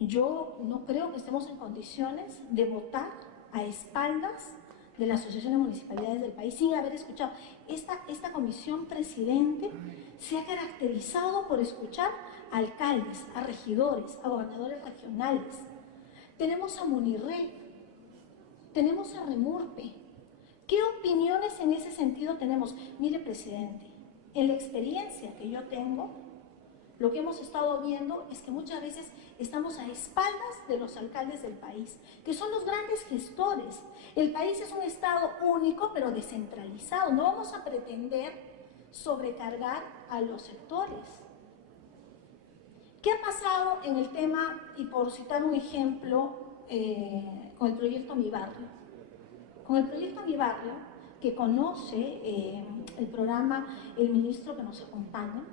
Yo no creo que estemos en condiciones de votar a espaldas de la Asociación de Municipalidades del país sin haber escuchado. Esta comisión presidente se ha caracterizado por escuchar a alcaldes, a regidores, a gobernadores regionales. Tenemos a Munirre, tenemos a Remurpe. ¿Qué opiniones en ese sentido tenemos? Mire, presidente, en la experiencia que yo tengo, lo que hemos estado viendo es que muchas veces estamos a espaldas de los alcaldes del país, que son los grandes gestores. El país es un estado único, pero descentralizado. No vamos a pretender sobrecargar a los sectores. ¿Qué ha pasado en el tema, y por citar un ejemplo, con el proyecto Mi Barrio? Con el proyecto Mi Barrio, que conoce el programa el ministro que nos acompaña,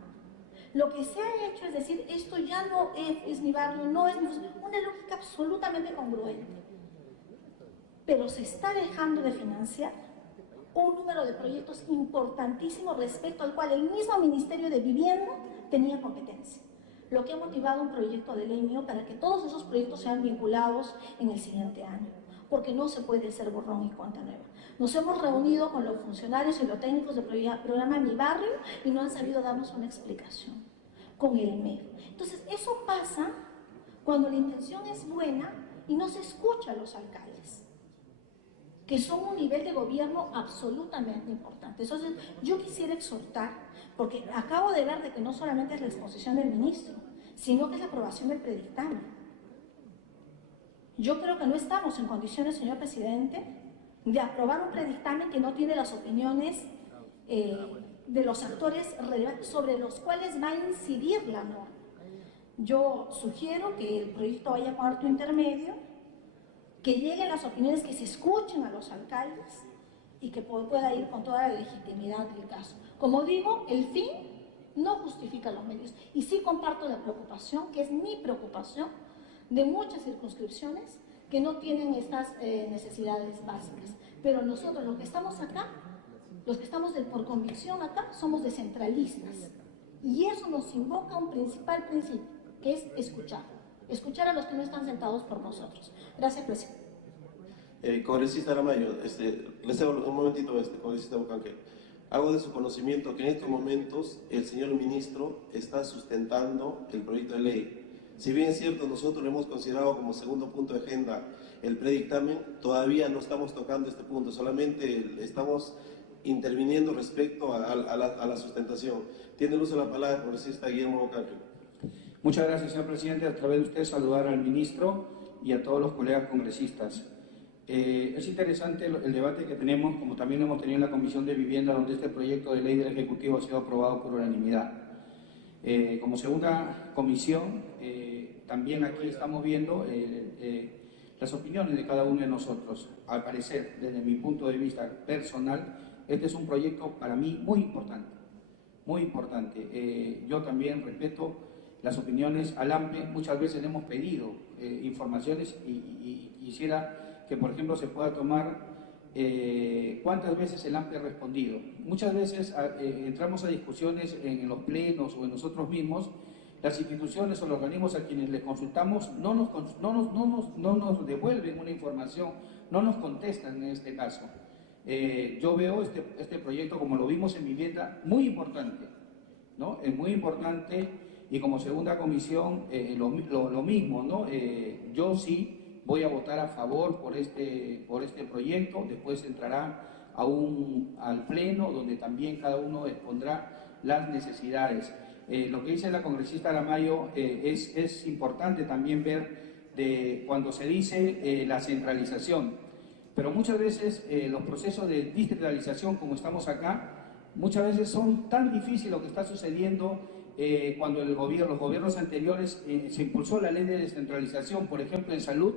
lo que se ha hecho es decir, esto ya no es mi barrio, no es una lógica absolutamente congruente. Pero se está dejando de financiar un número de proyectos importantísimos respecto al cual el mismo Ministerio de Vivienda tenía competencia. Lo que ha motivado un proyecto de ley mío para que todos esos proyectos sean vinculados en el siguiente año, porque no se puede hacer borrón y cuenta nueva. Nos hemos reunido con los funcionarios y los técnicos del programa Mi Barrio y no han sabido darnos una explicación con el MEF. Entonces, eso pasa cuando la intención es buena y no se escucha a los alcaldes, que son un nivel de gobierno absolutamente importante. Entonces, yo quisiera exhortar, porque acabo de ver de que no solamente es la exposición del ministro, sino que es la aprobación del predictamen. Yo creo que no estamos en condiciones, señor presidente, de aprobar un predictamen que no tiene las opiniones de los actores relevantes sobre los cuales va a incidir la norma. Yo sugiero que el proyecto vaya a cuarto intermedio, que lleguen las opiniones, que se escuchen a los alcaldes y que pueda ir con toda la legitimidad del caso. Como digo, el fin no justifica los medios. Y sí comparto la preocupación, que es mi preocupación, de muchas circunscripciones que no tienen estas necesidades básicas. Pero nosotros, los que estamos acá, los que estamos por convicción acá, somos descentralistas. Y eso nos invoca a un principal principio, que es escuchar a los que no están sentados por nosotros. Gracias, presidente. Congresista Aramayo, les hago un momentito, congresista Bucanque. Hago de su conocimiento que en estos momentos el señor ministro está sustentando el proyecto de ley. Si bien es cierto, nosotros lo hemos considerado como segundo punto de agenda el predictamen, todavía no estamos tocando este punto, solamente estamos interviniendo respecto a la sustentación. Tiene el uso de la palabra el congresista Guillermo Bucanque. Muchas gracias, señor presidente. A través de usted saludar al ministro y a todos los colegas congresistas. Es interesante el debate que tenemos, como también hemos tenido en la Comisión de Vivienda, donde este proyecto de ley del Ejecutivo ha sido aprobado por unanimidad. Como segunda comisión, también aquí estamos viendo las opiniones de cada uno de nosotros. Al parecer, desde mi punto de vista personal, este es un proyecto para mí muy importante, muy importante. Yo también respeto las opiniones al AMPE. Muchas veces le hemos pedido informaciones y quisiera que, por ejemplo, se pueda tomar cuántas veces el AMPE ha respondido. Muchas veces entramos a discusiones en los plenos o en nosotros mismos. Las instituciones o los organismos a quienes les consultamos no nos devuelven una información, no nos contestan en este caso. Yo veo este proyecto, como lo vimos en Vivienda, muy importante, ¿no? Es muy importante, y como segunda comisión lo mismo, ¿no? Yo sí voy a votar a favor por este proyecto. Después entrará al pleno, donde también cada uno expondrá las necesidades. Lo que dice la congresista Aramayo es importante también ver cuando se dice la centralización, pero muchas veces los procesos de distritalización, como estamos acá, muchas veces son tan difíciles. Lo que está sucediendo cuando los gobiernos anteriores se impulsó la ley de descentralización, por ejemplo en salud,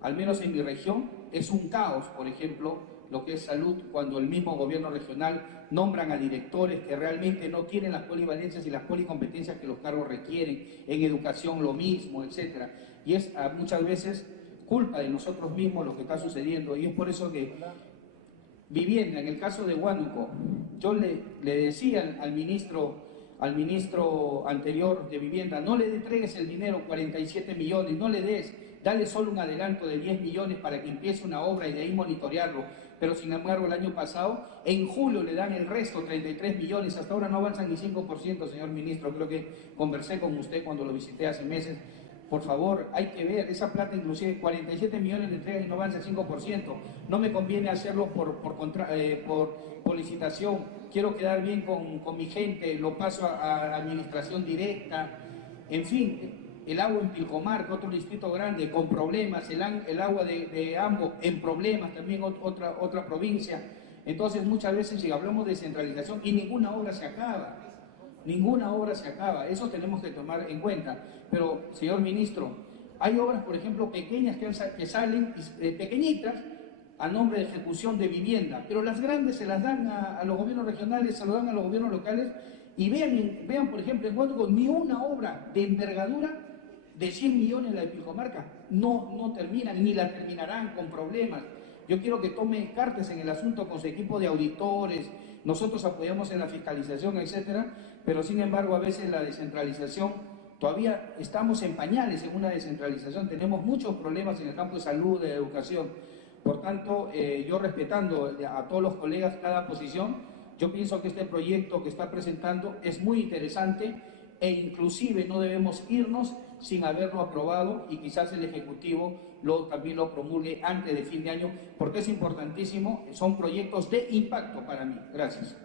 al menos en mi región, es un caos, por ejemplo, lo que es salud, cuando el mismo gobierno regional nombran a directores que realmente no tienen las polivalencias y las policompetencias que los cargos requieren, en educación lo mismo, etcétera. Y es muchas veces culpa de nosotros mismos lo que está sucediendo, y es por eso que Vivienda, en el caso de Huánuco, yo le decía al ministro al ministro anterior de Vivienda, no le entregues el dinero, 47 millones, no le des, dale solo un adelanto de 10 millones para que empiece una obra y de ahí monitorearlo. Pero sin embargo el año pasado, en julio le dan el resto, 33 millones, hasta ahora no avanzan ni 5%, señor ministro. Creo que conversé con usted cuando lo visité hace meses. Por favor, hay que ver, esa plata inclusive 47 millones de entregas y no avanza el 5%. No me conviene hacerlo por licitación. Quiero quedar bien con mi gente, lo paso a administración directa. En fin, el agua en Pilcomayo, otro distrito grande, con problemas, el agua de Ambo en problemas, también otra provincia. Entonces muchas veces si hablamos de centralización y ninguna obra se acaba. Ninguna obra se acaba, eso tenemos que tomar en cuenta. Pero, señor ministro, hay obras, por ejemplo, pequeñas que salen, pequeñitas, a nombre de ejecución de vivienda, pero las grandes se las dan a los gobiernos regionales, se lo dan a los gobiernos locales, y vean por ejemplo, en Huánuco, ni una obra de envergadura de 100 millones la de Pilcomayo no terminan, ni la terminarán, con problemas. Yo quiero que tome cartas en el asunto con su equipo de auditores. Nosotros apoyamos en la fiscalización, etcétera, pero sin embargo a veces la descentralización, todavía estamos en pañales en una descentralización, tenemos muchos problemas en el campo de salud, de educación. Por tanto, yo respetando a todos los colegas cada posición, yo pienso que este proyecto que está presentando es muy interesante e inclusive no debemos irnos sin haberlo aprobado y quizás el Ejecutivo también lo promulgue antes de fin de año, porque es importantísimo, son proyectos de impacto para mí. Gracias.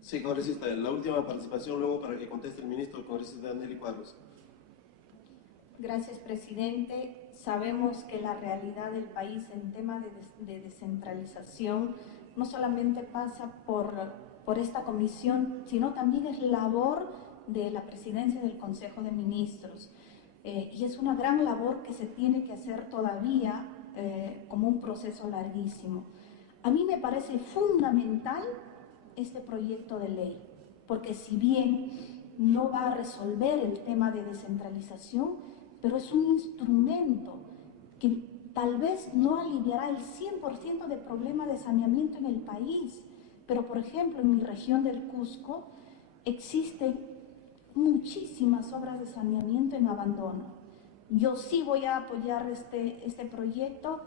Sí, congresista, la última participación luego para que conteste el ministro, el congresista Nelly Cuadros. Gracias, presidente. Sabemos que la realidad del país en tema de descentralización no solamente pasa por esta comisión, sino también es labor de la presidencia del Consejo de Ministros. Y es una gran labor que se tiene que hacer todavía como un proceso larguísimo. A mí me parece fundamental este proyecto de ley, porque si bien no va a resolver el tema de descentralización, pero es un instrumento que tal vez no aliviará el 100% de problemas de saneamiento en el país. Pero, por ejemplo, en mi región del Cusco existen muchísimas obras de saneamiento en abandono. Yo sí voy a apoyar este proyecto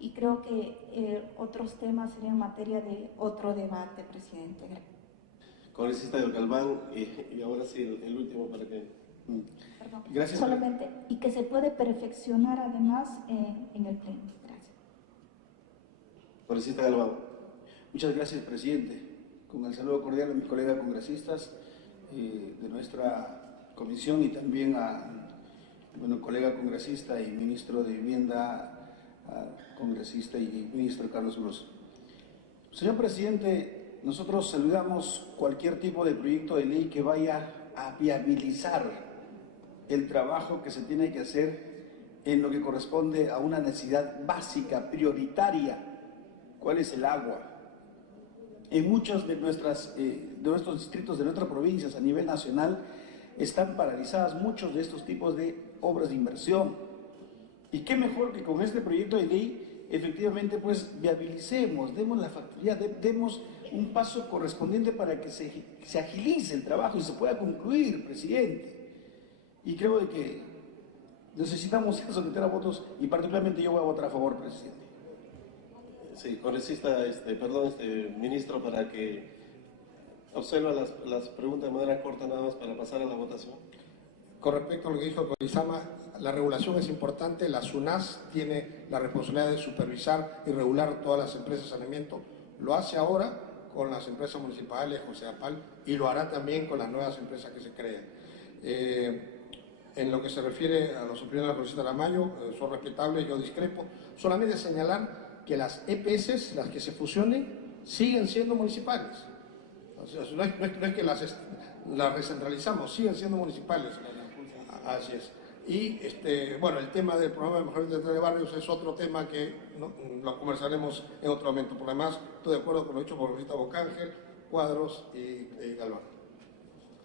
y creo que otros temas serían materia de otro debate, presidente. Congresista de Galván, y ahora sí el último para que... Perdón, gracias. solamente, y que se puede perfeccionar además en el pleno. Gracias. Congresista Galván. Muchas gracias, presidente. Con el saludo cordial a mis colegas congresistas de nuestra comisión y también a colega congresista y ministro de Vivienda, congresista y ministro Carlos Brus. Señor presidente, nosotros saludamos cualquier tipo de proyecto de ley que vaya a viabilizar el trabajo que se tiene que hacer en lo que corresponde a una necesidad básica, prioritaria. ¿Cuál es el agua? En muchos de nuestros distritos de nuestras provincias a nivel nacional están paralizadas muchos de estos tipos de obras de inversión. Y qué mejor que con este proyecto de ley efectivamente pues viabilicemos, demos la facilidad, demos un paso correspondiente para que se agilice el trabajo y se pueda concluir, presidente. Y creo de que necesitamos someter a votos y particularmente yo voy a votar a favor, presidente. Sí, congresista, ministro, para que observa las preguntas de manera corta nada más para pasar a la votación. Con respecto a lo que dijo Corizama, la regulación es importante, la SUNAS tiene la responsabilidad de supervisar y regular todas las empresas de saneamiento, lo hace ahora con las empresas municipales, José Apal, y lo hará también con las nuevas empresas que se crean. En lo que se refiere a los opiniones de la congresista Lamayo, son respetables, yo discrepo, solamente señalar que las EPS, las que se fusionen, siguen siendo municipales. O sea, no es que las recentralizamos, siguen siendo municipales. Así es. Y el tema del programa de mejoramiento de barrios es otro tema que lo conversaremos en otro momento. Por lo demás, estoy de acuerdo con lo dicho por el congresista Bocángel, Cuadros y Galván.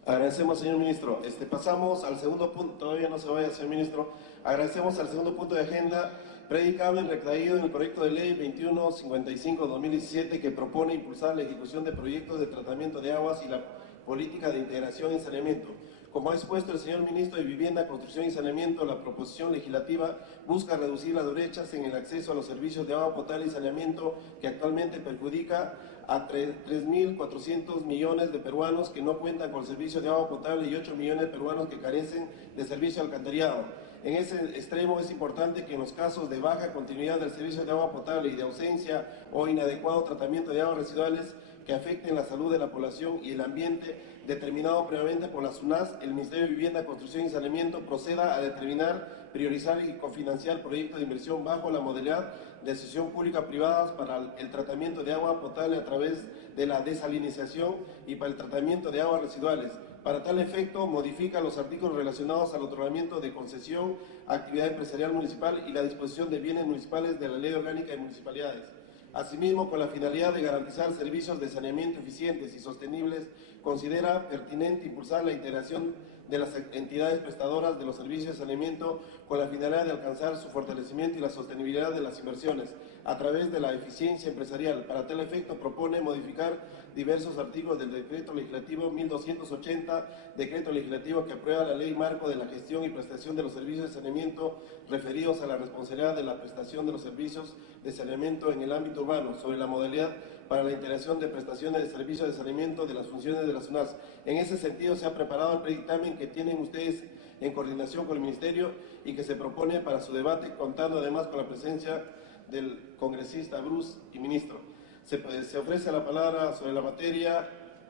Agradecemos, señor ministro. Pasamos al segundo punto, todavía no se vaya, señor ministro. Agradecemos al segundo punto de agenda, predicable y recaído en el proyecto de ley 2155-2017 que propone impulsar la ejecución de proyectos de tratamiento de aguas y la política de integración y saneamiento. Como ha expuesto el señor Ministro de Vivienda, Construcción y Saneamiento, la proposición legislativa busca reducir las brechas en el acceso a los servicios de agua potable y saneamiento que actualmente perjudica a 3.400 millones de peruanos que no cuentan con el servicio de agua potable y 8 millones de peruanos que carecen de servicio de alcantarillado. En ese extremo es importante que en los casos de baja continuidad del servicio de agua potable y de ausencia o inadecuado tratamiento de aguas residuales que afecten la salud de la población y el ambiente determinado previamente por la SUNAS, el Ministerio de Vivienda, Construcción y Saneamiento proceda a determinar, priorizar y cofinanciar proyectos de inversión bajo la modalidad de asociación pública-privada para el tratamiento de agua potable a través de la desalinización y para el tratamiento de aguas residuales. Para tal efecto, modifica los artículos relacionados al otorgamiento de concesión, actividad empresarial municipal y la disposición de bienes municipales de la Ley Orgánica de Municipalidades. Asimismo, con la finalidad de garantizar servicios de saneamiento eficientes y sostenibles, considera pertinente impulsar la integración de las entidades prestadoras de los servicios de saneamiento con la finalidad de alcanzar su fortalecimiento y la sostenibilidad de las inversiones a través de la eficiencia empresarial. Para tal efecto, propone modificar diversos artículos del Decreto Legislativo 1280, decreto legislativo que aprueba la Ley Marco de la Gestión y Prestación de los Servicios de Saneamiento referidos a la responsabilidad de la prestación de los servicios de saneamiento en el ámbito urbano, sobre la modalidad para la integración de prestaciones de servicios de saneamiento de las funciones de la SUNAS. En ese sentido, se ha preparado el predictamen que tienen ustedes en coordinación con el Ministerio y que se propone para su debate, contando además con la presencia del congresista Bruce y ministro. Se ofrece la palabra sobre la materia.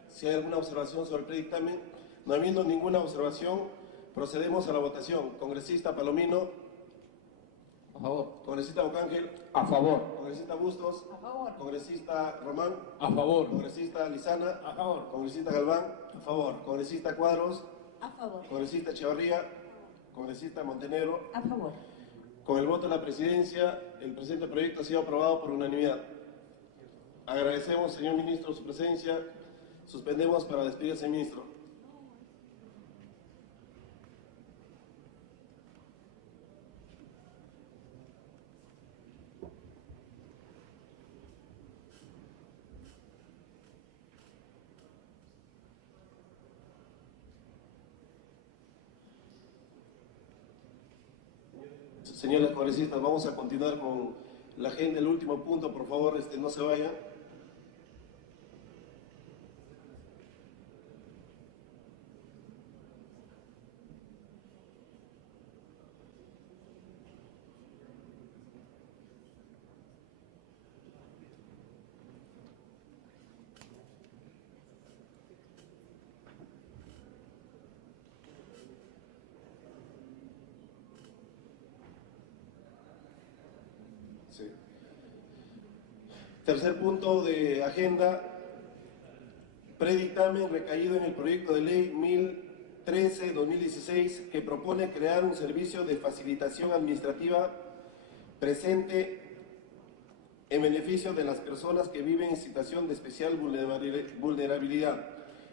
Si hay alguna observación sobre el predictamen, no habiendo ninguna observación, procedemos a la votación. Congresista Palomino. A favor. Congresista Bocángel. A favor. Congresista Bustos. A favor. Congresista Román. A favor. Congresista Lizana. A favor. Congresista Galván. A favor. Congresista Cuadros. A favor. Congresista Echevarría. Congresista Montenegro. A favor. Con el voto de la presidencia, el presente proyecto ha sido aprobado por unanimidad. Agradecemos, señor ministro, su presencia. Suspendemos para despedirse, ministro. Señores congresistas, vamos a continuar con la agenda. El último punto, por favor, no se vayan. Sí. Tercer punto de agenda, predictamen recaído en el proyecto de ley 1013-2016 que propone crear un servicio de facilitación administrativa presente en beneficio de las personas que viven en situación de especial vulnerabilidad.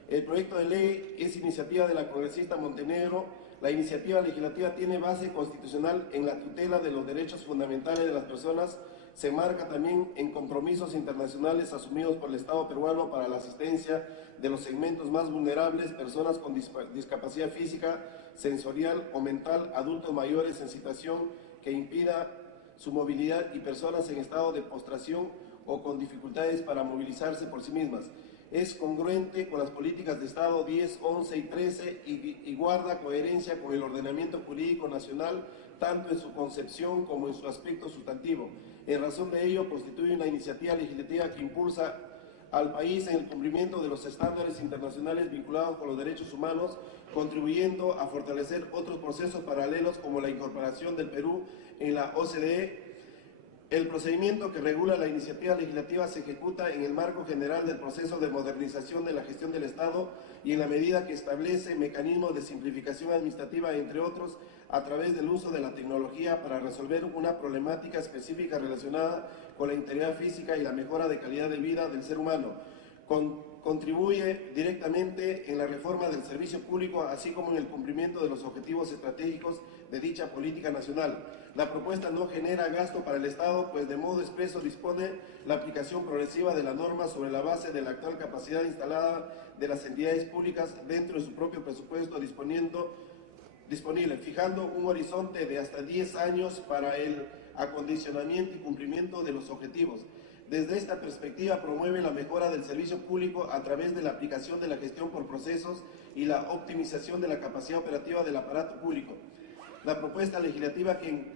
El proyecto de ley es iniciativa de la congresista Montenegro. La iniciativa legislativa tiene base constitucional en la tutela de los derechos fundamentales de las personas. Se marca también en compromisos internacionales asumidos por el Estado peruano para la asistencia de los segmentos más vulnerables, personas con discapacidad física, sensorial o mental, adultos mayores en situación que impida su movilidad y personas en estado de postración o con dificultades para movilizarse por sí mismas. Es congruente con las políticas de Estado 10, 11 y 13 y guarda coherencia con el ordenamiento jurídico nacional, tanto en su concepción como en su aspecto sustantivo. En razón de ello, constituye una iniciativa legislativa que impulsa al país en el cumplimiento de los estándares internacionales vinculados con los derechos humanos, contribuyendo a fortalecer otros procesos paralelos como la incorporación del Perú en la OCDE. El procedimiento que regula la iniciativa legislativa se ejecuta en el marco general del proceso de modernización de la gestión del Estado y en la medida que establece mecanismos de simplificación administrativa, entre otros, a través del uso de la tecnología para resolver una problemática específica relacionada con la integridad física y la mejora de calidad de vida del ser humano. contribuye directamente en la reforma del servicio público, así como en el cumplimiento de los objetivos estratégicos de dicha política nacional. La propuesta no genera gasto para el Estado, pues de modo expreso dispone la aplicación progresiva de la norma sobre la base de la actual capacidad instalada de las entidades públicas dentro de su propio presupuesto disponible, fijando un horizonte de hasta 10 años para el acondicionamiento y cumplimiento de los objetivos. Desde esta perspectiva promueve la mejora del servicio público a través de la aplicación de la gestión por procesos y la optimización de la capacidad operativa del aparato público. La propuesta legislativa que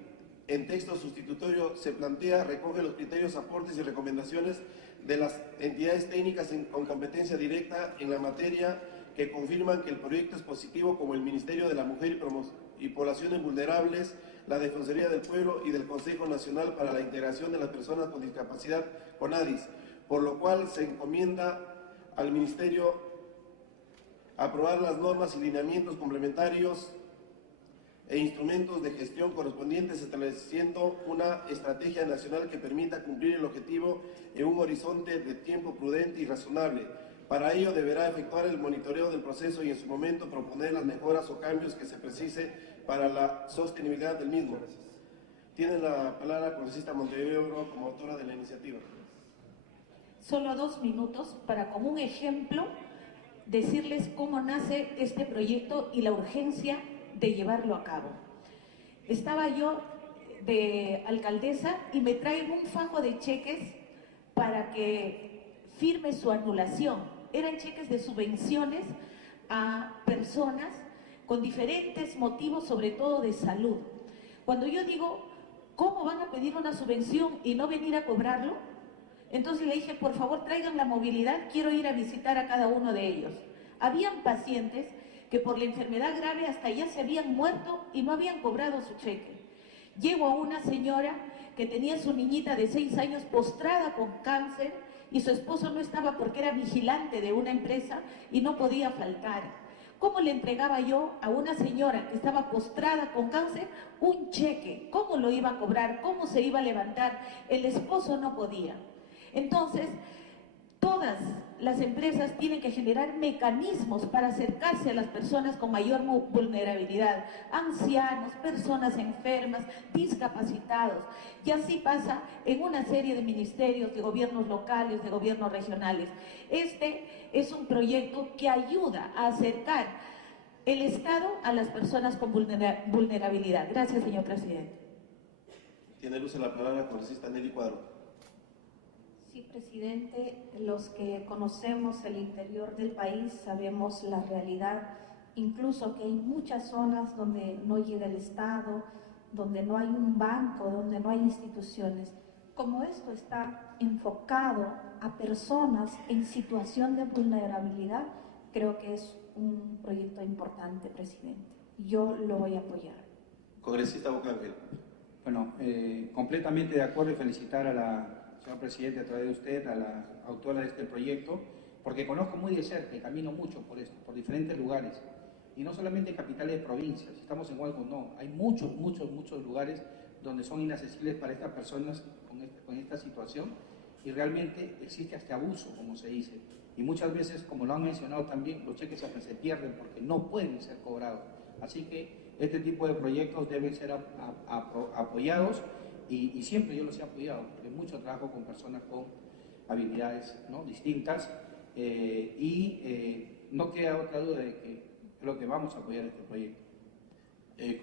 en texto sustitutorio se plantea recoge los criterios, aportes y recomendaciones de las entidades técnicas con competencia directa en la materia, que confirman que el proyecto es positivo, como el Ministerio de la Mujer y Poblaciones Vulnerables, la Defensoría del Pueblo y del Consejo Nacional para la Integración de las Personas con Discapacidad, CONADIS, por lo cual se encomienda al Ministerio aprobar las normas y lineamientos complementarios e instrumentos de gestión correspondientes, estableciendo una estrategia nacional que permita cumplir el objetivo en un horizonte de tiempo prudente y razonable. Para ello deberá efectuar el monitoreo del proceso y en su momento proponer las mejoras o cambios que se precise para la sostenibilidad del mismo. Tiene la palabra la congresista Montevideo como autora de la iniciativa. Solo 2 minutos para, como un ejemplo, decirles cómo nace este proyecto y la urgencia de llevarlo a cabo. Estaba yo de alcaldesa y me traen un fajo de cheques para que firme su anulación. Eran cheques de subvenciones a personas con diferentes motivos, sobre todo de salud. Cuando yo digo, ¿cómo van a pedir una subvención y no venir a cobrarlo? Entonces le dije, por favor, traigan la movilidad, quiero ir a visitar a cada uno de ellos. Habían pacientes que por la enfermedad grave hasta ya se habían muerto y no habían cobrado su cheque. Llego a una señora que tenía su niñita de 6 años postrada con cáncer y su esposo no estaba porque era vigilante de una empresa y no podía faltar. ¿Cómo le entregaba yo a una señora que estaba postrada con cáncer un cheque? ¿Cómo lo iba a cobrar? ¿Cómo se iba a levantar? El esposo no podía. Entonces, todas las empresas tienen que generar mecanismos para acercarse a las personas con mayor vulnerabilidad, ancianos, personas enfermas, discapacitados. Y así pasa en una serie de ministerios, de gobiernos locales, de gobiernos regionales. Este es un proyecto que ayuda a acercar el Estado a las personas con vulnerabilidad. Gracias, señor presidente. Tiene luz en la palabra la congresista Nelly Cuadro. Sí, presidente, los que conocemos el interior del país sabemos la realidad, incluso que hay muchas zonas donde no llega el Estado, donde no hay un banco, donde no hay instituciones. Como esto está enfocado a personas en situación de vulnerabilidad, creo que es un proyecto importante, presidente. Yo lo voy a apoyar. Congresista Bocángel. Bueno, completamente de acuerdo y felicitar a la señor presidente, a través de usted, a la autora de este proyecto, porque conozco muy de cerca y camino mucho por esto, por diferentes lugares, y no solamente en capitales de provincias, estamos en Hualco, no, hay muchos lugares donde son inaccesibles para estas personas con esta situación, y realmente existe hasta abuso, como se dice, y muchas veces, como lo han mencionado también, los cheques hasta se pierden porque no pueden ser cobrados, así que este tipo de proyectos deben ser apoyados, y siempre yo los he apoyado, porque mucho trabajo con personas con habilidades, ¿no?, distintas, no queda otra duda de que creo que vamos a apoyar este proyecto.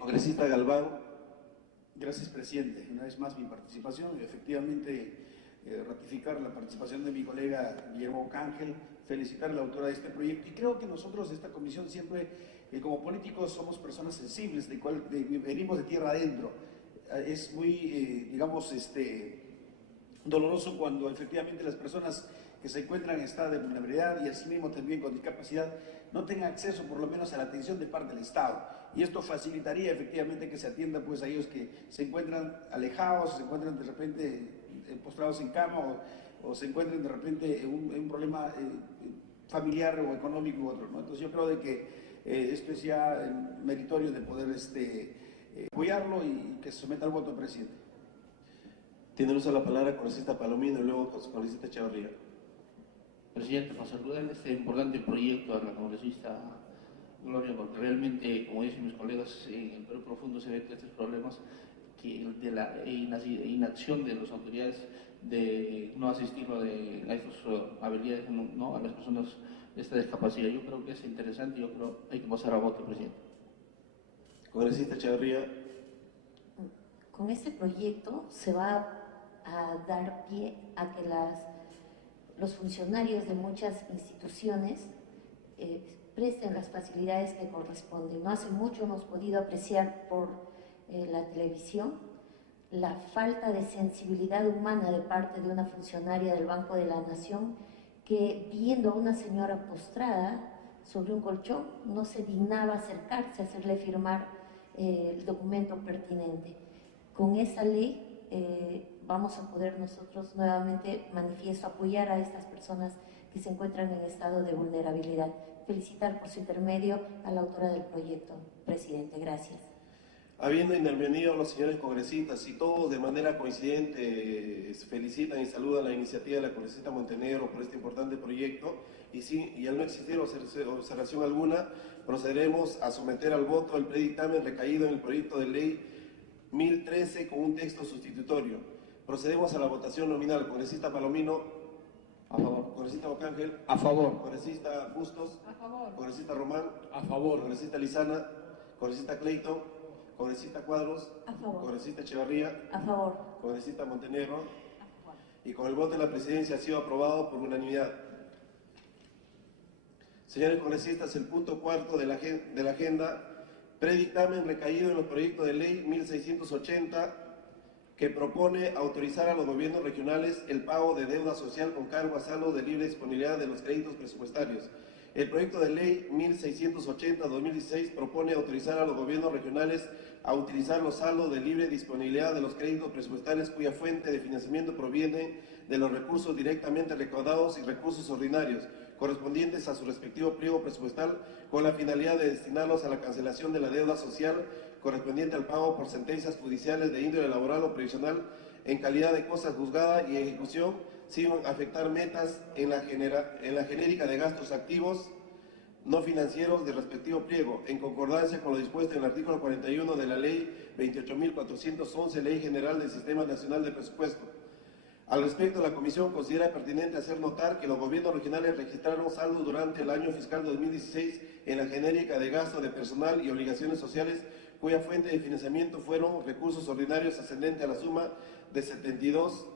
Congresista Galván. Gracias, presidente. Una vez más mi participación, efectivamente ratificar la participación de mi colega Guillermo Bocángel, felicitar a la autora de este proyecto, y creo que nosotros de esta comisión siempre, como políticos, somos personas sensibles, venimos de tierra adentro. Es muy, doloroso cuando efectivamente las personas que se encuentran en estado de vulnerabilidad y así mismo también con discapacidad no tengan acceso por lo menos a la atención de parte del Estado. Y esto facilitaría efectivamente que se atienda pues a ellos que se encuentran alejados, se encuentran de repente postrados en cama o se encuentran de repente en un problema familiar o económico u otro, ¿no? Entonces yo creo de que esto es ya meritorio de poder apoyarlo y que se someta al voto del presidente. Tiene uso la palabra congresista Palomino y luego congresista Echevarría. Presidente, para saludar este importante proyecto a la congresista Gloria, porque realmente, como dicen mis colegas, en el Perú profundo se ven estos problemas de la inacción de las autoridades de no asistir a estas habilidades, ¿no? A las personas de esta discapacidad. Yo creo que es interesante y yo creo que hay que pasar a voto, presidente. Congresista Echeverría. Con este proyecto se va a dar pie a que los funcionarios de muchas instituciones presten las facilidades que corresponden. No hace mucho hemos podido apreciar por la televisión la falta de sensibilidad humana de parte de una funcionaria del Banco de la Nación que, viendo a una señora postrada sobre un colchón, no se dignaba acercarse a hacerle firmar el documento pertinente. Con esa ley vamos a poder nosotros nuevamente, manifiesto, apoyar a estas personas que se encuentran en estado de vulnerabilidad. Felicitar por su intermedio a la autora del proyecto, presidente. Gracias. Habiendo intervenido los señores congresistas y todos de manera coincidente felicitan y saludan la iniciativa de la congresista Montenegro por este importante proyecto, y al no existir observación alguna, procederemos a someter al voto el predictamen recaído en el proyecto de ley 1013 con un texto sustitutorio. Procedemos a la votación nominal. Congresista Palomino. A favor. Congresista Bocángel. A favor. Congresista Bustos. A favor. Congresista Román. A favor. Congresista Lizana. Congresista Clayton. Congresista Cuadros. A favor. Congresista Echevarría. A favor. Congresista Montenegro. Y con el voto de la presidencia ha sido aprobado por unanimidad. Señores congresistas, el punto cuarto de la agenda, predictamen recaído en los proyectos de ley 1680, que propone autorizar a los gobiernos regionales el pago de deuda social con cargo a saldo de libre disponibilidad de los créditos presupuestarios. El proyecto de ley 1680-2016 propone autorizar a los gobiernos regionales a utilizar los saldos de libre disponibilidad de los créditos presupuestarios cuya fuente de financiamiento proviene de los recursos directamente recaudados y recursos ordinarios correspondientes a su respectivo pliego presupuestal, con la finalidad de destinarlos a la cancelación de la deuda social correspondiente al pago por sentencias judiciales de índole laboral o previsional en calidad de cosa juzgada y ejecución, sin afectar metas en la genérica de gastos activos no financieros del respectivo pliego, en concordancia con lo dispuesto en el artículo 41 de la Ley 28.411, Ley General del Sistema Nacional de Presupuesto. Al respecto, la Comisión considera pertinente hacer notar que los gobiernos regionales registraron saldos durante el año fiscal 2016 en la genérica de gasto de personal y obligaciones sociales, cuya fuente de financiamiento fueron recursos ordinarios ascendente a la suma de 72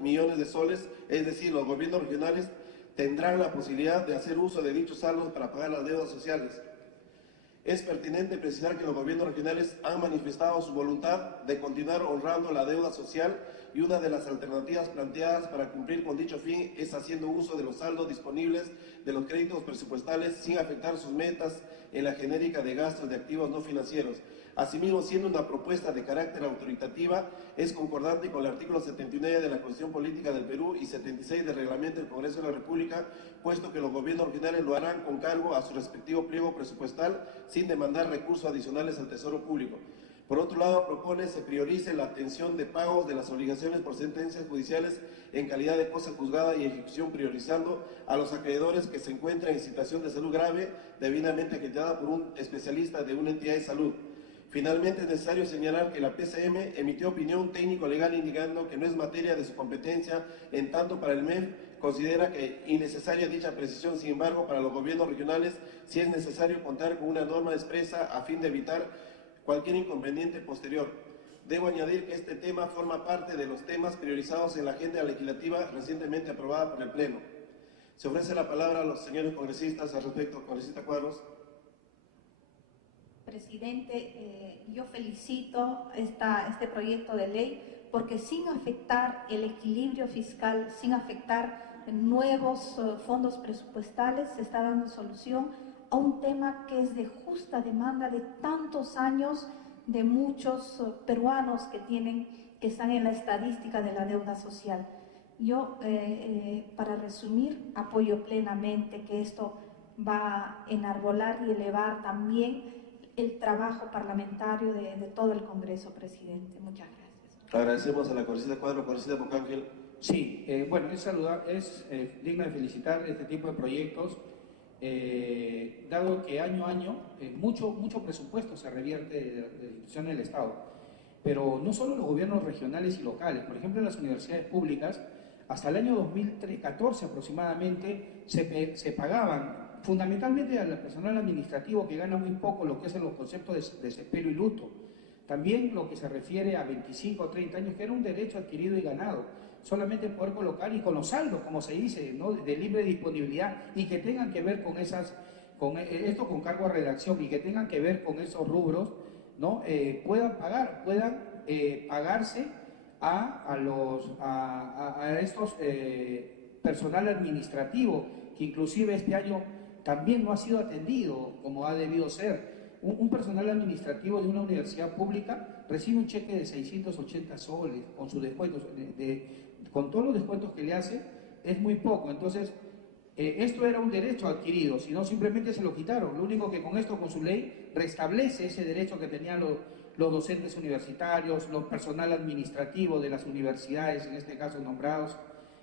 millones de soles, es decir, los gobiernos regionales tendrán la posibilidad de hacer uso de dichos saldos para pagar las deudas sociales. Es pertinente precisar que los gobiernos regionales han manifestado su voluntad de continuar honrando la deuda social y una de las alternativas planteadas para cumplir con dicho fin es haciendo uso de los saldos disponibles de los créditos presupuestales sin afectar sus metas en la genérica de gastos de activos no financieros. Asimismo, siendo una propuesta de carácter autoritativa, es concordante con el artículo 79 de la Constitución Política del Perú y 76 del Reglamento del Congreso de la República, puesto que los gobiernos regionales lo harán con cargo a su respectivo pliego presupuestal sin demandar recursos adicionales al Tesoro Público. Por otro lado, propone se priorice la atención de pagos de las obligaciones por sentencias judiciales en calidad de cosa juzgada y ejecución, priorizando a los acreedores que se encuentran en situación de salud grave, debidamente acreditada por un especialista de una entidad de salud. Finalmente, es necesario señalar que la PCM emitió opinión técnico-legal indicando que no es materia de su competencia, en tanto para el MEF considera que innecesaria dicha precisión. Sin embargo, para los gobiernos regionales sí es necesario contar con una norma expresa a fin de evitar cualquier inconveniente posterior. Debo añadir que este tema forma parte de los temas priorizados en la agenda legislativa recientemente aprobada por el Pleno. Se ofrece la palabra a los señores congresistas al respecto. Congresista Cuadros. Presidente, yo felicito este proyecto de ley porque sin afectar el equilibrio fiscal, sin afectar nuevos fondos presupuestales, se está dando solución a un tema que es de justa demanda de tantos años de muchos peruanos que están en la estadística de la deuda social. Yo, para resumir, apoyo plenamente que esto va a enarbolar y elevar también el trabajo parlamentario de todo el Congreso, presidente. Muchas gracias. Agradecemos a la congresista Cuadros, congresista Bocángel. Sí, bueno, es digno de felicitar este tipo de proyectos, dado que año a año mucho presupuesto se revierte de las instituciones del Estado, pero no solo los gobiernos regionales y locales. Por ejemplo, en las universidades públicas, hasta el año 2014 aproximadamente, se pagaban fundamentalmente al personal administrativo, que gana muy poco, lo que es en los conceptos de desespero y luto. También lo que se refiere a 25 o 30 años, que era un derecho adquirido y ganado, solamente poder colocar, y con los saldos, como se dice, ¿no?, de libre disponibilidad, y que tengan que ver con esto con cargo a redacción, y que tengan que ver con esos rubros, ¿no?, puedan pagarse a estos personal administrativo, que inclusive este año también no ha sido atendido como ha debido ser. Un personal administrativo de una universidad pública recibe un cheque de 680 soles con sus descuentos, con todos los descuentos que le hace, es muy poco. Entonces, esto era un derecho adquirido, si no simplemente se lo quitaron. Lo único que con esto, con su ley, restablece ese derecho que tenían los docentes universitarios, los personal administrativo de las universidades, en este caso nombrados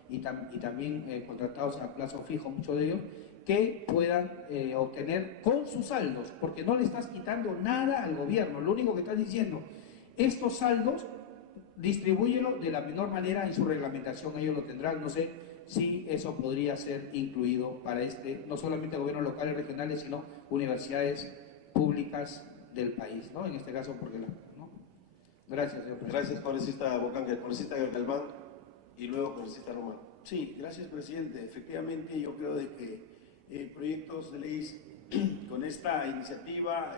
y también contratados a plazo fijo, muchos de ellos, que puedan obtener con sus saldos, porque no le estás quitando nada al gobierno. Lo único que estás diciendo, estos saldos, distribúyelo de la menor manera en su reglamentación, ellos lo tendrán. No sé si eso podría ser incluido para no solamente gobiernos locales, regionales, sino universidades públicas del país, ¿no? En este caso, porque ¿no? Gracias, señor presidente. Gracias, congresista Bocanque. Congresista Galván y luego congresista Román. Sí, gracias, presidente. Efectivamente, yo creo de que proyectos de ley con esta iniciativa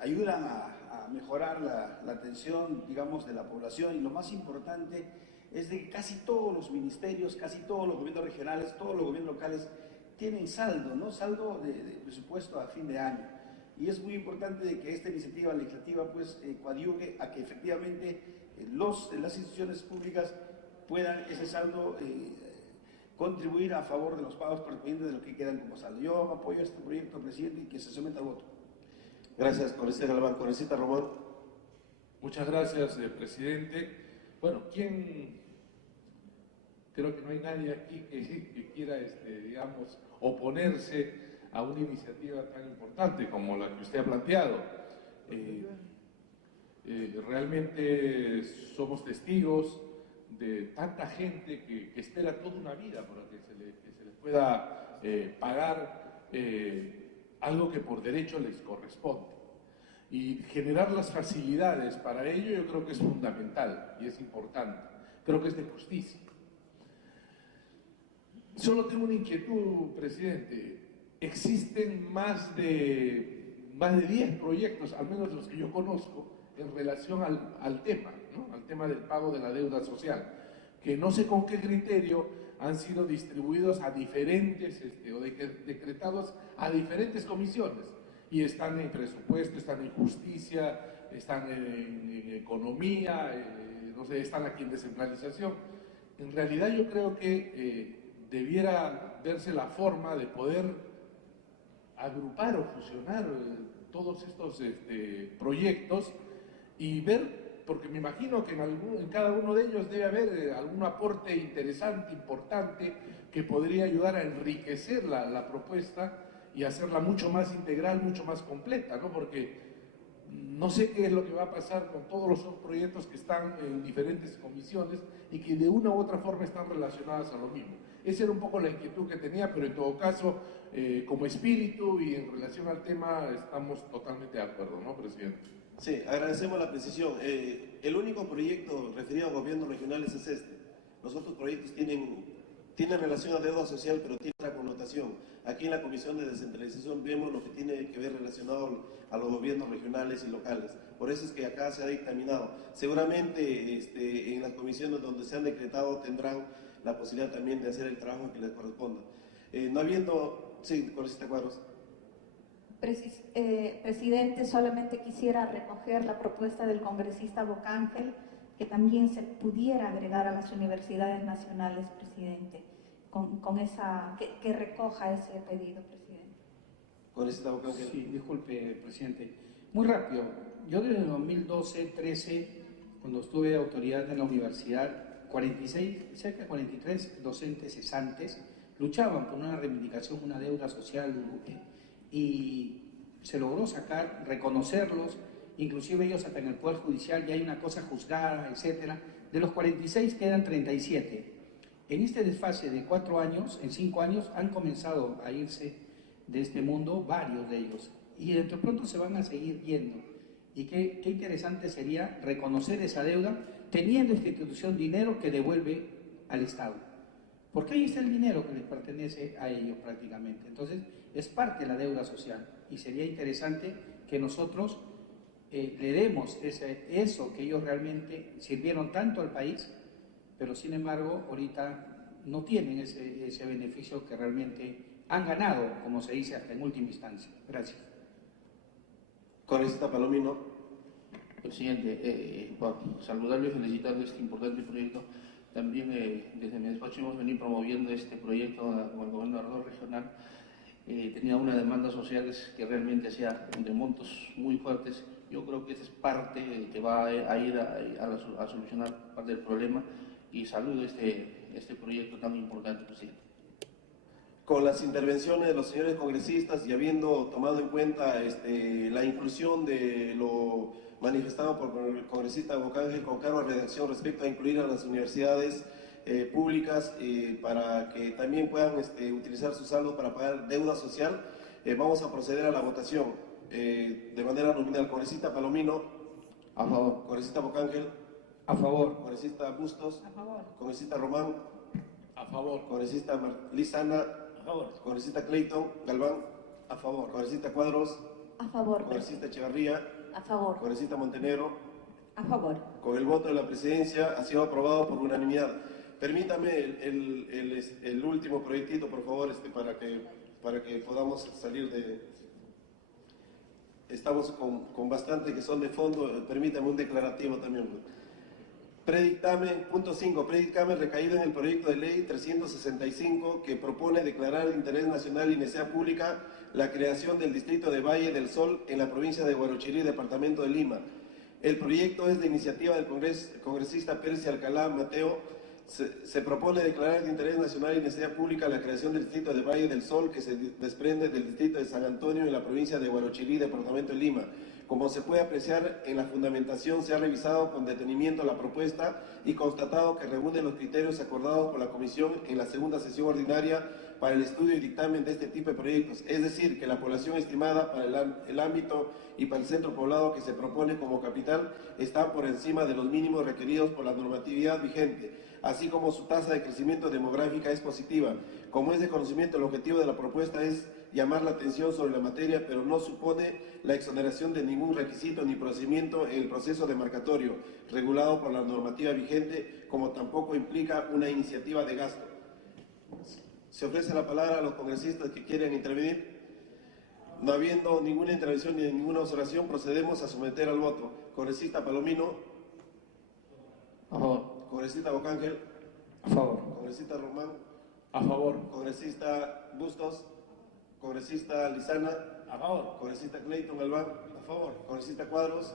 ayudan a mejorar la atención, digamos, de la población, y lo más importante es de que casi todos los ministerios, casi todos los gobiernos regionales, todos los gobiernos locales tienen saldo, ¿no? Saldo de presupuesto a fin de año. Y es muy importante de que esta iniciativa legislativa pues coadyuve a que efectivamente las instituciones públicas puedan ese saldo contribuir a favor de los pagos correspondientes de lo que quedan como saldo. Yo apoyo este proyecto, presidente, y que se someta al voto. Gracias, congresista Galván. Congresista Román. Muchas gracias, presidente. Bueno, creo que no hay nadie aquí que quiera, digamos, oponerse a una iniciativa tan importante como la que usted ha planteado. Realmente somos testigos de tanta gente que espera toda una vida para que se les pueda pagar algo que por derecho les corresponde. Y generar las facilidades para ello yo creo que es fundamental y es importante. Creo que es de justicia. Solo tengo una inquietud, presidente. Existen más de 10 proyectos, al menos los que yo conozco, en relación al tema, ¿no? Al tema del pago de la deuda social, que no sé con qué criterio han sido distribuidos a diferentes, o decretados a diferentes comisiones, y están en presupuesto, están en justicia, están en economía, no sé, están aquí en descentralización. En realidad yo creo que debiera verse la forma de poder agrupar o fusionar todos estos proyectos y ver, porque me imagino que en cada uno de ellos debe haber algún aporte interesante, importante, que podría ayudar a enriquecer la propuesta y hacerla mucho más integral, mucho más completa, ¿no? Porque no sé qué es lo que va a pasar con todos los proyectos que están en diferentes comisiones y que de una u otra forma están relacionadas a lo mismo. Esa era un poco la inquietud que tenía, pero en todo caso, como espíritu y en relación al tema, estamos totalmente de acuerdo, ¿no, presidente? Sí, agradecemos la precisión. El único proyecto referido a gobiernos regionales es este. Los otros proyectos tienen relación a deuda social, pero tienen otra connotación. Aquí en la Comisión de Descentralización vemos lo que tiene que ver relacionado a los gobiernos regionales y locales. Por eso es que acá se ha dictaminado. Seguramente en las comisiones donde se han decretado tendrán la posibilidad también de hacer el trabajo que les corresponda. No habiendo... Sí, congresista Cuadros. Presidente, solamente quisiera recoger la propuesta del congresista Bocángel, que también se pudiera agregar a las universidades nacionales, presidente, que recoja ese pedido, presidente. Congresista Bocángel. Sí, disculpe, presidente. Muy rápido. Yo desde 2012-13, cuando estuve de autoridad en la universidad, cerca de 43 docentes cesantes luchaban por una reivindicación, una deuda social, y se logró sacar, reconocerlos, inclusive ellos hasta en el Poder Judicial ya hay una cosa juzgada, etcétera. De los 46 quedan 37. En este desfase de 4 años, en 5 años, han comenzado a irse de este mundo varios de ellos, y de pronto se van a seguir yendo. Y qué interesante sería reconocer esa deuda teniendo esta institución dinero que devuelve al Estado. Porque ahí está el dinero que les pertenece a ellos prácticamente. Entonces, es parte de la deuda social y sería interesante que nosotros le demos eso que ellos realmente sirvieron tanto al país, pero sin embargo ahorita no tienen ese beneficio que realmente han ganado, como se dice, hasta en última instancia. Gracias. Congresista Palomino. Presidente, saludarle y felicitarle este importante proyecto. También desde mi despacho hemos venido promoviendo este proyecto con el gobernador regional. Tenía unas demandas sociales que realmente hacía de montos muy fuertes. Yo creo que esta es parte que va a ir a solucionar parte del problema, y saludo este proyecto tan importante, presidente. Con las intervenciones de los señores congresistas y habiendo tomado en cuenta la inclusión de lo manifestado por el congresista Bocángel con cargo a redacción respecto a incluir a las universidades públicas para que también puedan utilizar sus saldos para pagar deuda social, vamos a proceder a la votación de manera nominal. Congresista Palomino. A favor. Congresista Bocángel. A favor. Congresista Bustos. A favor. Congresista Román. A favor. Congresista Lizana. A favor. Congresista Clayton Galván. A favor. Congresista Cuadros. A favor. Congresista Echevarría. A favor. Congresista Montenegro. A favor. Con el voto de la presidencia ha sido aprobado por unanimidad. Permítame el último proyectito, por favor, para que podamos salir de... Estamos con bastante que son de fondo. Permítame un declarativo también. Predictamen, punto 5, predictamen recaído en el proyecto de ley 365 que propone declarar de interés nacional y necesidad pública la creación del distrito de Valle del Sol en la provincia de Huarochirí, departamento de Lima. El proyecto es de iniciativa del congresista Pérez Alcalá Mateo. Se propone declarar de interés nacional y necesidad pública la creación del distrito de Valle del Sol que se desprende del distrito de San Antonio en la provincia de Huarochirí, departamento de Lima. Como se puede apreciar en la fundamentación, se ha revisado con detenimiento la propuesta y constatado que reúne los criterios acordados por la Comisión en la segunda sesión ordinaria para el estudio y dictamen de este tipo de proyectos. Es decir, que la población estimada para el ámbito y para el centro poblado que se propone como capital está por encima de los mínimos requeridos por la normatividad vigente, así como su tasa de crecimiento demográfica es positiva. Como es de conocimiento, el objetivo de la propuesta es llamar la atención sobre la materia, pero no supone la exoneración de ningún requisito ni procedimiento en el proceso demarcatorio regulado por la normativa vigente, como tampoco implica una iniciativa de gasto. Se ofrece la palabra a los congresistas que quieren intervenir. No habiendo ninguna intervención ni ninguna observación, procedemos a someter al voto. Congresista Palomino. A favor. Congresista Bocángel. A favor. Congresista Román. A favor. Congresista Bustos. Congresista Lizana. A favor. Congresista Clayton Galván. A favor. Congresista Cuadros.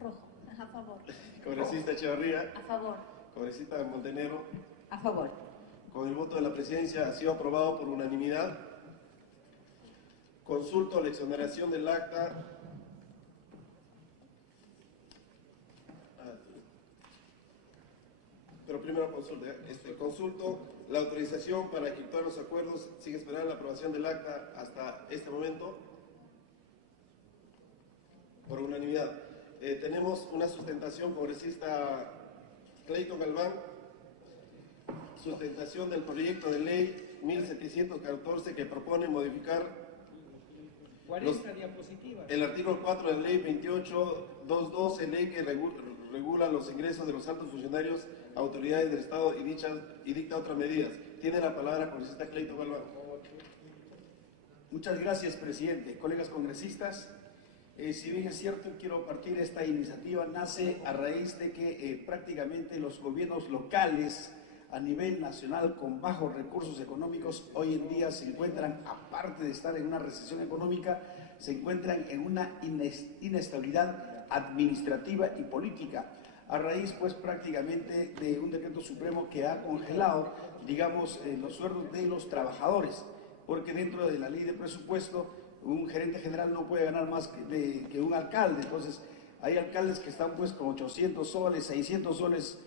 Rojo. A favor. Congresista Echevarría. A favor. Congresista Montenegro. A favor. Con el voto de la presidencia ha sido aprobado por unanimidad. Consulto la exoneración del acta. Pero primero consulto la autorización para ejecutar los acuerdos sin esperar la aprobación del acta hasta este momento. Por unanimidad. Tenemos una sustentación, congresista Clayton Galván. Sustentación del proyecto de ley 1714 que propone modificar 40 diapositivas. el artículo 4 de la ley 28.212, ley que regula los ingresos de los altos funcionarios, autoridades del Estado y dicta otras medidas. Tiene la palabra congresista Clayton Galván. Muchas gracias, presidente. Colegas congresistas, si bien es cierto, quiero partir esta iniciativa, nace a raíz de que prácticamente los gobiernos locales a nivel nacional con bajos recursos económicos hoy en día se encuentran, aparte de estar en una recesión económica, se encuentran en una inestabilidad administrativa y política. a raíz pues prácticamente de un decreto supremo que ha congelado, digamos, los sueldos de los trabajadores, porque dentro de la ley de presupuesto un gerente general no puede ganar más que un alcalde. Entonces hay alcaldes que están pues con 800 soles, 600 soles,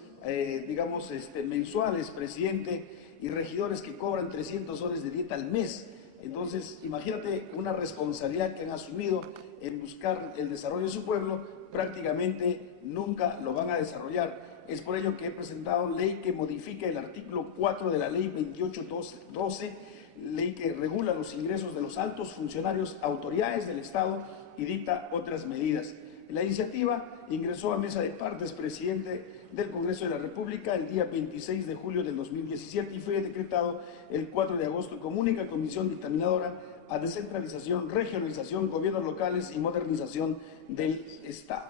digamos, mensuales, presidente, y regidores que cobran 300 soles de dieta al mes. Entonces, imagínate una responsabilidad que han asumido en buscar el desarrollo de su pueblo, prácticamente nunca lo van a desarrollar. Es por ello que he presentado ley que modifica el artículo 4 de la ley 2812, ley que regula los ingresos de los altos funcionarios, autoridades del Estado y dicta otras medidas. La iniciativa ingresó a mesa de partes, presidente del Congreso de la República, el día 26 de julio del 2017 y fue decretado el 4 de agosto como única comisión dictaminadora a descentralización, regionalización, gobiernos locales y modernización del Estado.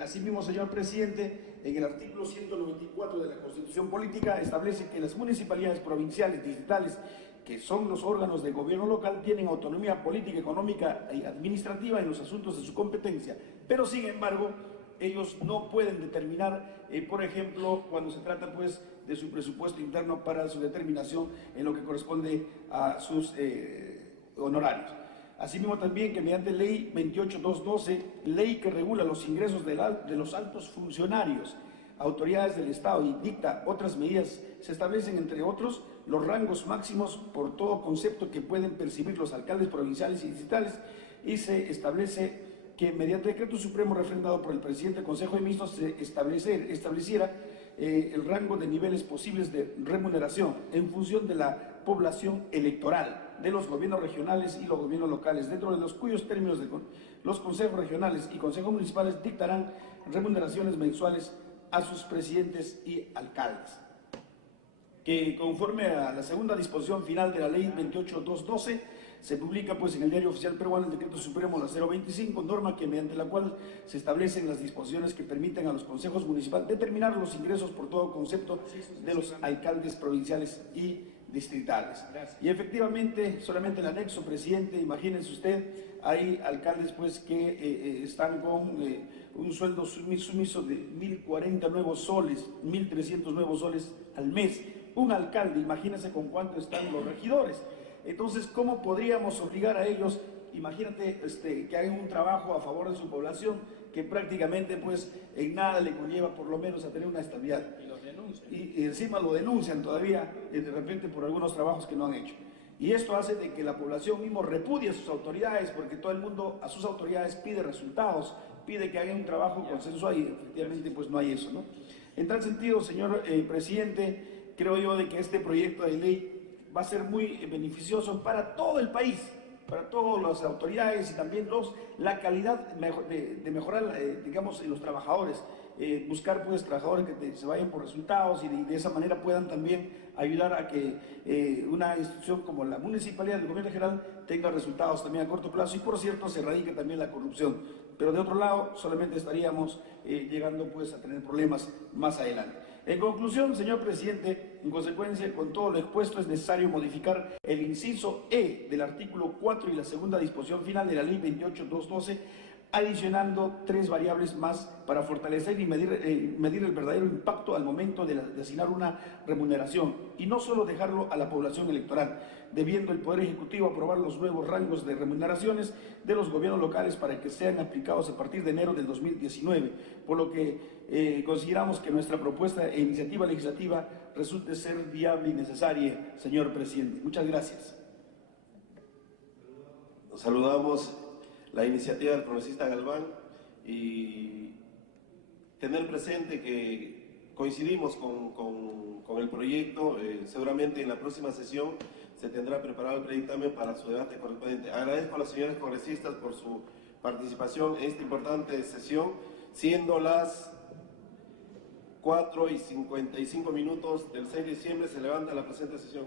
Asimismo, señor presidente, en el artículo 194 de la Constitución Política establece que las municipalidades provinciales distritales, que son los órganos de gobierno local, tienen autonomía política, económica y administrativa en los asuntos de su competencia, pero sin embargo ellos no pueden determinar, por ejemplo, cuando se trata pues de su presupuesto interno para su determinación en lo que corresponde a sus honorarios. Asimismo también que mediante ley 28212, ley que regula los ingresos de los altos funcionarios, autoridades del Estado y dicta otras medidas, se establecen entre otros los rangos máximos por todo concepto que pueden percibir los alcaldes provinciales y distritales, y se establece que mediante decreto supremo refrendado por el presidente del Consejo de Ministros se estableciera el rango de niveles posibles de remuneración en función de la población electoral de los gobiernos regionales y los gobiernos locales, dentro de los cuyos términos los consejos regionales y consejos municipales dictarán remuneraciones mensuales a sus presidentes y alcaldes. Que conforme a la segunda disposición final de la ley 28212, se publica pues en el Diario Oficial Peruano el Decreto Supremo la 025, norma que mediante la cual se establecen las disposiciones que permiten a los consejos municipales determinar los ingresos por todo concepto de los alcaldes provinciales y distritales. Y efectivamente, solamente el anexo, presidente, imagínense usted, hay alcaldes pues que están con un sueldo sumiso de 1.040 nuevos soles, 1.300 nuevos soles al mes. Un alcalde, imagínense con cuánto están los regidores. Entonces, ¿cómo podríamos obligar a ellos, imagínate, que hagan un trabajo a favor de su población, que prácticamente pues en nada le conlleva por lo menos a tener una estabilidad? Y los denuncian. Y encima lo denuncian todavía, de repente por algunos trabajos que no han hecho. Y esto hace de que la población mismo repudie a sus autoridades, porque todo el mundo a sus autoridades pide resultados, pide que hagan un trabajo consensuado y efectivamente pues no hay eso, ¿no? En tal sentido, señor presidente, creo yo de que este proyecto de ley va a ser muy beneficioso para todo el país, para todas las autoridades y también la calidad de mejorar, digamos, en los trabajadores, buscar pues trabajadores que se vayan por resultados y de esa manera puedan también ayudar a que una institución como la municipalidad del gobierno general tenga resultados también a corto plazo y por cierto se erradique también la corrupción. Pero de otro lado solamente estaríamos llegando pues a tener problemas más adelante. En conclusión, señor presidente, en consecuencia con todo lo expuesto es necesario modificar el inciso E del artículo 4 y la segunda disposición final de la ley 28212, adicionando 3 variables más para fortalecer y medir el verdadero impacto al momento de asignar una remuneración y no solo dejarlo a la población electoral, debiendo el Poder Ejecutivo aprobar los nuevos rangos de remuneraciones de los gobiernos locales para que sean aplicados a partir de enero del 2019, por lo que consideramos que nuestra propuesta e iniciativa legislativa resulte ser viable y necesaria, señor presidente. Muchas gracias. Saludamos la iniciativa del congresista Galván y tener presente que coincidimos con el proyecto. Seguramente en la próxima sesión se tendrá preparado el proyecto también para su debate correspondiente. Agradezco a los señores congresistas por su participación en esta importante sesión, siendo las 4:55 del 6 de diciembre, se levanta la presente sesión.